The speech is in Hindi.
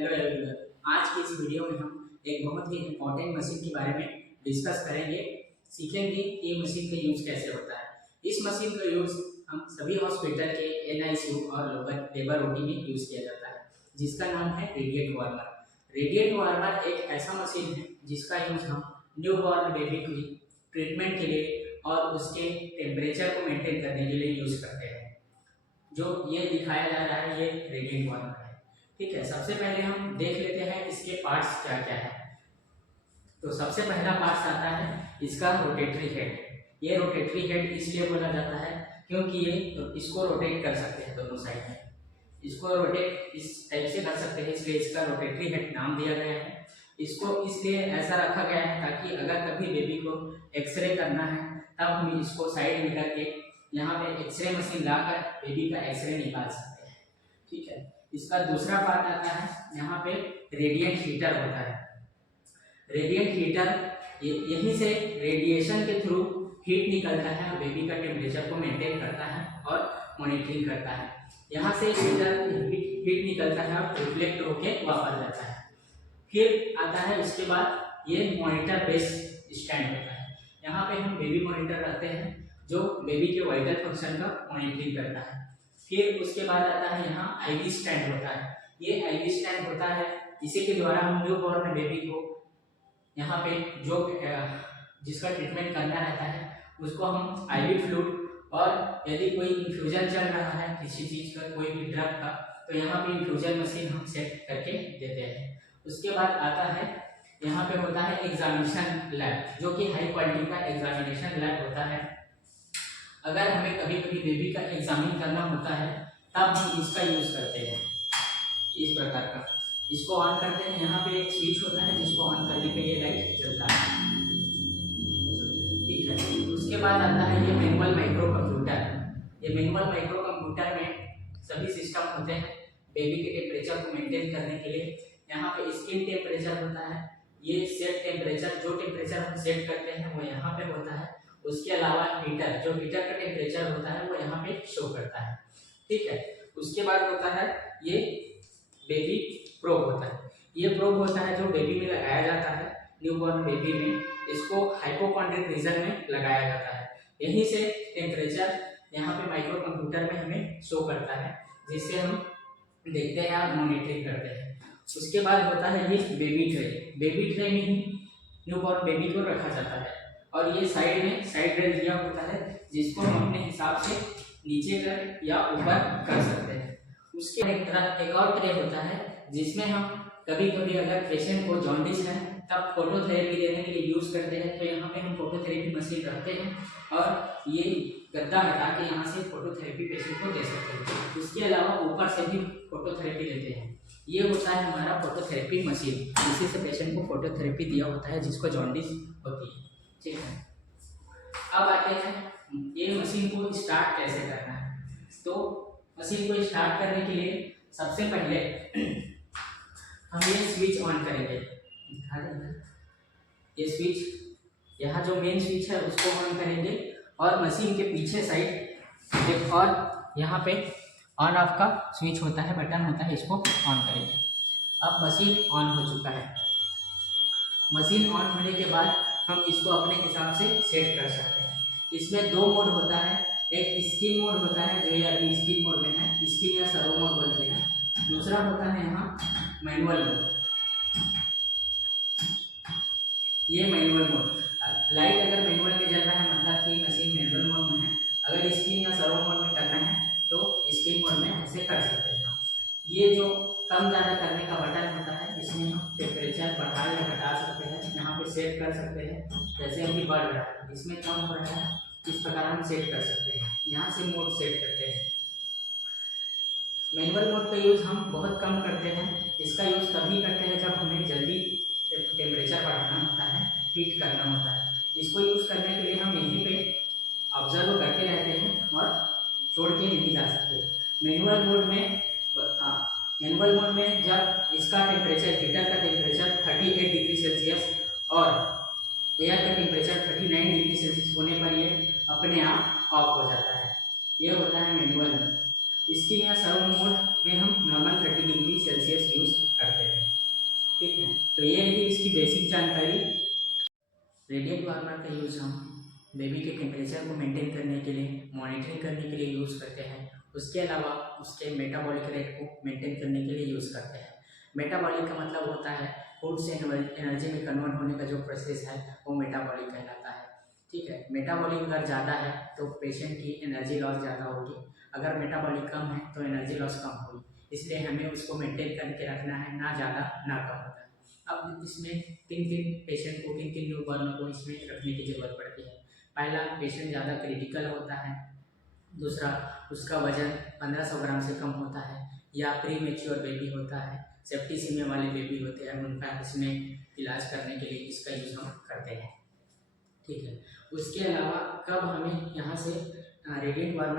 हेलो एवरीवन, आज की इस वीडियो में हम एक बहुत ही इम्पोर्टेंट मशीन के बारे में डिस्कस करेंगे, सीखेंगे कि ये मशीन का यूज कैसे होता है। इस मशीन का यूज हम सभी हॉस्पिटल के NICU और लेबर ओटी में यूज किया जाता है, जिसका नाम है रेडिएंट वार्मर। रेडिएंट वार्मर एक ऐसा मशीन है जिसका यूज हम न्यू बॉर्न बेबी की ट्रीटमेंट के लिए और उसके टेम्परेचर को मेंटेन करने के लिए यूज करते हैं। जो ये दिखाया जा रहा है ये रेडिएंट वार्मर है। ठीक है, सबसे पहले हम देख लेते हैं इसके पार्ट्स क्या क्या है। तो सबसे पहला पार्ट्स आता है इसका रोटेटरी हेड। ये रोटेटरी हेड इसलिए बोला जाता है क्योंकि ये इसको रोटेट कर सकते हैं दोनों साइड में। इसको रोटेट इस टाइप से कर सकते हैं, इसलिए इसका रोटेटरी हेड नाम दिया गया है। इसको इसलिए ऐसा रखा गया है ताकि अगर कभी बेबी को एक्सरे करना है तब हम इसको साइड में करके यहाँ पे एक्सरे मशीन लाकर बेबी का एक्सरे निकाल सकते हैं। ठीक है, इसका दूसरा पार्ट आता है यहाँ पे रेडिएंट हीटर होता है। रेडिएंट हीटर यहीं से रेडिएशन के थ्रू हीट निकलता है, बेबी का टेम्परेचर को मेंटेन करता है और मॉनिटरिंग करता है। यहाँ से हीटर हीट निकलता है और रिफ्लेक्ट होके वापस जाता है। फिर आता है इसके बाद ये मॉनिटर बेस स्टैंड होता है। यहाँ पे हम बेबी मॉनिटर रखते हैं जो बेबी के वाइटल फंक्शन का मॉनिटरिंग करता है। फिर उसके बाद आता है यहाँ IV स्टैंड होता है। ये IV स्टैंड होता है, इसी के द्वारा हम न्यू बॉर्न बेबी को यहाँ पे जो जिसका ट्रीटमेंट करना रहता है उसको हम IV फ्लूइड और यदि कोई इन्फ्यूजन चल रहा है किसी चीज़ का, कोई भी ड्रग का, तो यहाँ पे इन्फ्यूजन मशीन हम सेट करके देते हैं। उसके बाद आता है यहाँ पे होता है एग्जामिनेशन लैब, जो कि हाई क्वालिटी का एग्जामिनेशन लैब होता है। अगर हमें कभी कभी बेबी का एग्जामिन करना होता है तब हम इसका यूज करते हैं। इस प्रकार का इसको ऑन करते हैं, यहाँ पे एक स्विच होता है जिसको ऑन करने पे ये लाइट जलता है। ठीक है, उसके बाद आता है ये मैनुअल माइक्रो कंप्यूटर। ये मैनुअल माइक्रो कंप्यूटर में सभी सिस्टम होते हैं बेबी के टेम्परेचर को मेंटेन करने के लिए। यहाँ पे स्किन टेम्परेचर होता है, ये सेट टेम्परेचर, जो टेम्परेचर हम सेट करते हैं वो यहाँ पे होता है। उसके अलावा हीटर, जो हीटर का टेम्परेचर होता है वो यहाँ पे शो करता है। ठीक है, उसके बाद होता है ये बेबी प्रोब होता है। ये प्रोब होता है जो बेबी में लगाया जाता है, न्यूबॉर्न बेबी में। इसको हाइपोकॉन्ड्रिक रीजन में लगाया जाता है। यहीं से टेम्परेचर यहाँ पे माइक्रो कंप्यूटर में हमें शो करता है, जिससे हम देखते हैं और मॉनिटरिंग करते हैं। उसके बाद होता है ये बेबी ट्रे। बेबी ट्रे में ही न्यूबॉर्न बेबी को रखा जाता है और ये साइड में साइड रेल दिया होता है जिसको हम अपने हिसाब से नीचे कर या ऊपर कर सकते हैं। उसके एक और ट्रे होता है जिसमें हम कभी कभी अगर पेशेंट को जॉन्डिस है तब फोटोथेरेपी देने के लिए यूज करते हैं। तो यहाँ पे हम फोटोथेरेपी मशीन रखते हैं और ये गद्दा हटा के यहाँ से फोटोथेरेपी पेशेंट को दे सकते हैं। उसके अलावा ऊपर से भी फोटोथेरेपी देते हैं। ये होता है हमारा फोटोथेरेपी मशीन, इसी से पेशेंट को फोटोथेरेपी दिया होता है जिसको जॉन्डिस होती है। ठीक है, अब आते हैं ये मशीन को स्टार्ट कैसे करना है। तो मशीन को स्टार्ट करने के लिए सबसे पहले हम ये स्विच ऑन करेंगे। ये स्विच यहाँ जो मेन स्विच है उसको ऑन करेंगे और मशीन के पीछे साइड एक और यहाँ पे ऑन ऑफ का स्विच होता है, बटन होता है, इसको ऑन करेंगे। अब मशीन ऑन हो चुका है। मशीन ऑन होने के बाद हम इसको अपने हिसाब से सेट कर सकते हैं। इसमें दो मोड होता है, एक स्किन मोड होता है जो ये अभी स्किन मोड में है, स्किन या सर्वो मोड बोलते हैं। दूसरा होता है यहाँ मैनुअल मोड। ये मैनुअल मोड, लाइट अगर मैनुअल में जल रहा है मतलब कि मशीन मैनुअल मोड में है। अगर स्किन या सर्वो मोड में करना है तो स्किन मोड में ऐसे कर सकते हैं। ये जो कम ज़्यादा करने का बटन होता है, इसमें हम टेम्परेचर बढ़ा या घटा सकते हैं, यहाँ पे सेट कर सकते हैं। जैसे अभी बढ़ रहा है, इसमें कम हो रहा है, इस प्रकार हम सेट कर सकते हैं। यहाँ से मोड सेट करते हैं। मैनुअल मोड का यूज़ हम बहुत कम करते हैं। इसका यूज़ तभी करते हैं जब हमें जल्दी टेम्परेचर बढ़ाना होता है, हीट करना होता है। इसको यूज़ करने के लिए हम यहीं पे ऑब्जर्व करते रहते हैं और छोड़ के नहीं जा सकते। मैनुअल मोड में जब इसका टेम्परेचर, हीटर का टेम्परेचर 38 डिग्री सेल्सियस और एयर का टेम्परेचर 39 डिग्री सेल्सियस होने पर ये अपने आप ऑफ हो जाता है। ये होता है मैनुअल मोड। स्किन या सर्वो मोड में हम नॉर्मल 30 डिग्री सेल्सियस यूज करते हैं। तो ये रही इसकी बेसिक जानकारी। रेडिएंट वार्मर का यूज़ हम बेबी के टेम्परेचर को मेंटेन करने के लिए, मॉनिटरिंग करने के लिए यूज़ करते हैं। उसके अलावा उसके मेटाबॉलिक रेट को मेंटेन करने के लिए यूज़ करते हैं। मेटाबॉलिक का मतलब होता है फूड से एनर्जी में कन्वर्ट होने का जो प्रोसेस है वो मेटाबॉलिक कहलाता है। ठीक है, मेटाबॉलिक अगर ज़्यादा है तो पेशेंट की एनर्जी लॉस ज़्यादा होगी, अगर मेटाबॉलिक कम है तो एनर्जी लॉस कम होगी। इसलिए हमें उसको मेंटेन करके रखना है, ना ज़्यादा ना कम होता है। अब इसमें तीन पेशेंट को, तीन न्यूबॉर्न को इसमें रखने की ज़रूरत पड़ती है। पहला, पेशेंट ज़्यादा क्रिटिकल होता है। दूसरा, उसका वजन 1500 ग्राम से कम होता है, या प्री मेच्योर बेबी होता है, सेप्टिसीमिया वाले बेबी होते हैं, उनका इसमें इलाज करने के लिए इसका यूज़ हम करते हैं। ठीक है, उसके अलावा कब हमें यहाँ से रेडिएंट वार्मर